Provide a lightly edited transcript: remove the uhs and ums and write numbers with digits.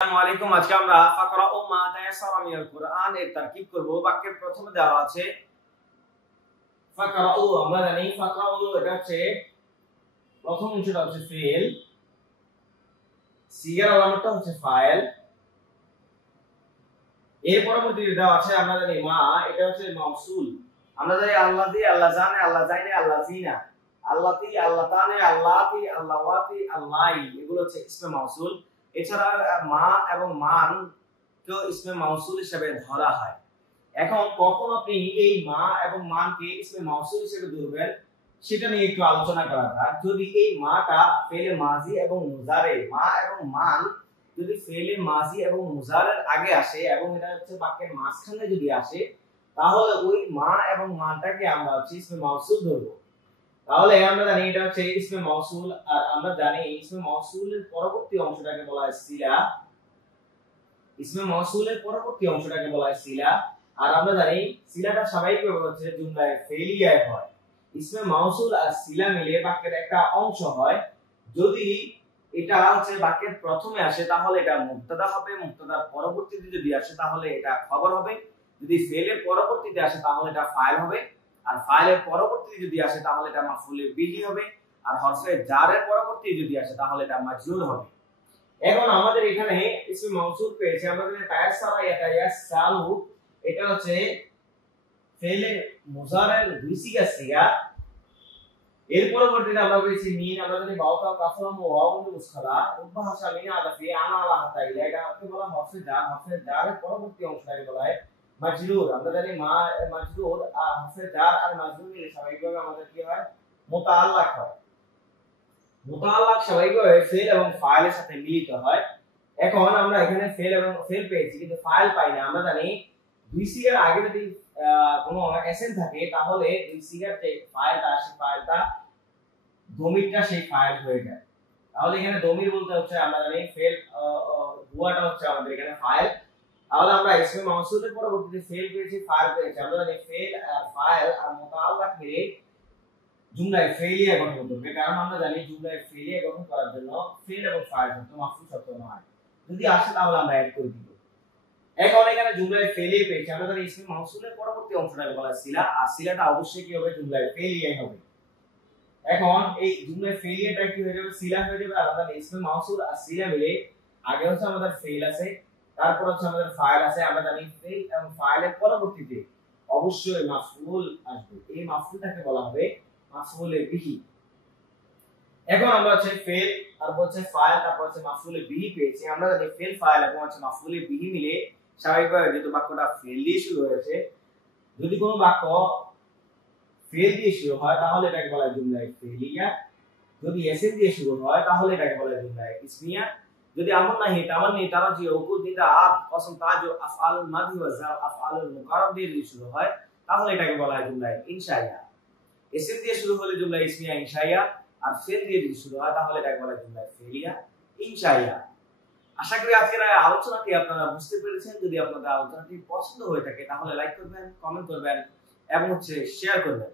আসসালামু আলাইকুম। আজকে আমরা ফাকরাউ মা তায়াসসারা মিনাল কুরআন এর তারকিব করব। বাক্যের প্রথমে দেওয়া আছে ফাকরাউ। আমরা জানি ফাকরাউ এটা হচ্ছে প্রথম অংশটা হচ্ছে ফেল, সিগার আলামতটা হচ্ছে ফাইল, এর পরবর্তীতে দেওয়া আছে আমরা জানি মা, এটা হচ্ছে মাউসুল। আমরা জানি আল্লাযী, আল্লাহ জানে, আল্লাহ জানে, আল্লাযীনা, আল্লাতী, আল্লাতানে, আল্লাতী, আল্লাওয়াতি, আল্লাই, এগুলো হচ্ছে ইসমে মাউসুল। এছাড়া মা এবং মান কেও ইসমে মাউসুল হিসেবে ধরা হয়। এখন কখন আপনি এই মা এবং মানকে ইসমে মাউসুল হিসেবে ধরবেন সেটা নিয়ে একটু আলোচনা করা যাক। যদি এই মাটা ফেলে মাজি এবং মুজারে, মা এবং মান যদি ফেলে মাজি এবং মুজারের আগে আসে এবং এটা হচ্ছে বাক্যের মাঝখানে যদি আসে, তাহলে ওই মা এবং মানটাকে আমরা হচ্ছে ইসমে মাউসুল ধরবো। তাহলে আমরা জানি এটা হচ্ছে ইসমে মাউসুল, আর আমরা জানি ইসমে মাউসুলের পরবর্তী অংশটাকে বলা হয় সিলা। ইসমে মাউসুলের পরবর্তী অংশটাকে বলা হয় সিলা। আর আমরা জানি সিলাটা স্বাভাবিকভাবে হচ্ছে জুমলায় ফেলিয়ায় হয়। ইসমে মাউসুল আর সিলা মিলিয়ে বাক্যের একটা অংশ হয়। যদি এটা হচ্ছে বাক্যের প্রথমে আসে তাহলে এটা মুবতাদা হবে, মুবতাদার পরবর্তীতে যদি আসে তাহলে এটা খবর হবে, যদি ফেলের পরবর্তীতে আসে তাহলে এটা ফাইল হবে, আর ফাইলের পরবর্তীতে যদি আসে তাহলে এটা মাফউলে বিহি হবে, আর হরফে জারের পরবর্তীতে যদি আসে তাহলে এটা মাজরুর হবে। এখন আমাদের এখানে ইসমে মাউসুল পেয়েছে, আমরা জানি তায়াসসারা ইয়াতায়াসসালু, এটা হচ্ছে ফেলে মুজারের দুই সিগা। এর পরবর্তীতে আমরা পেয়েছি মিন, আমরা জানি বাউতা কাফরাম ও ওয়াউ মুসখালা উবহাসা মিন আদাফি আনা আলা হাতা, এটাকে বলা হরফে জার। হরফে জারের পরবর্তী অংশটাকে বলা হয় মাজরুর। আমরা জানি মা মাজরুর আর হরফে জার আর মাজরুর মিলে স্বাভাবিকভাবে আমাদের কি হয়, মুতাআল্লাক হয়। মুতাআল্লাক স্বাভাবিকভাবে ফেল এবং ফাইলের সাথে মিলিত হয়। এখন আমরা এখানে ফেল এবং ফেল পেয়েছি কিন্তু ফাইল পাই না। আমরা জানি দুই সিগার আগে যদি কোনো এসএন থাকে তাহলে দুই সিগার যে ফাইলটা আসে, ফাইলটা দমিরটা সেই ফাইল হয়ে যায়। তাহলে এখানে দমির বলতে হচ্ছে আমরা জানি ফেল হুয়াটা হচ্ছে আমাদের এখানে ফাইল। তাহলে আমরা ইসমে মাউসুলের পরবর্তীতে ফেল পেয়েছি, ফাইল পেয়েছি। আমরা জানি ফেল আর ফাইল আর মুতাআল্লাক মিলে জুমলায় ফেলিয়া গঠন করবে, কারণ আমরা জানি জুমলায় ফেলিয়া গঠন করার জন্য ফেল এবং ফাইল শর্ত মাফউল শর্ত নয়। যদি আসে তাহলে আমরা অ্যাড করে দিব। এখন এখানে জুমলায় ফেলিয়া পেয়েছি, আমরা জানি ইসমে মাউসুলের পরবর্তী অংশটাকে বলা হয় সিলা, আর সিলাটা অবশ্যই কি হবে, জুমলায় ফেলিয়াই হবে। এখন এই জুমলায় ফেলিয়াটা কি হয়ে যাবে, সিলা হয়ে যাবে। আর আমরা ইসমে মাউসুল আর সিলা মিলে আগে হচ্ছে আমাদের ফেল আছে, তারপর হচ্ছে আমাদের ফাইল আছে। আমরা জানি ফেল এবং ফাইলের পরবর্তীতে অবশ্যই মাফউল আসবে, এই মাফউলটাকে বলা হবে মাফউলে বিহি। এখন আমরা হচ্ছে ফেল, তারপর হচ্ছে ফাইল, তারপর হচ্ছে মাফউলে বিহি পেয়েছি। আমরা জানি ফেল, ফাইল এবং হচ্ছে মাফউলে বিহি মিলে স্বাভাবিকভাবে যেহেতু বাক্যটা ফেল দিয়ে শুরু হয়েছে, যদি কোনো বাক্য ফেল দিয়ে শুরু হয় তাহলে এটাকে বলা হয় জুমলায়ে ফেলিয়া। যদি এসএন দিয়ে শুরু হয় তাহলে এটাকে বলা হয় জুমলায়ে ইসমিয়া। যদি আমর নাহি তামান্নি তারাজি উকুদ নিদাআত কসম তাজু আফআলুল মাদি ওয়া জার আফআলুল মুকাররব দিয়ে যদি শুরু হয় তাহলে এটাকে বলা হয় জুমলায়ে ইনশাইয়া। এসএম দিয়ে শুরু হলে জুমলা ইসমিয়া ইনশাইয়া, আর ফেল দিয়ে যদি শুরু হয় তাহলে এটাকে বলা হয় জুমলা ফেলিয়া ইনশাইয়া। আশা করি আজকের আলোচনাটি আপনারা বুঝতে পেরেছেন। যদি আপনাদের আলোচনাটি পছন্দ হয়ে থাকে তাহলে লাইক করবেন, কমেন্ট করবেন এবং হচ্ছে শেয়ার করবেন।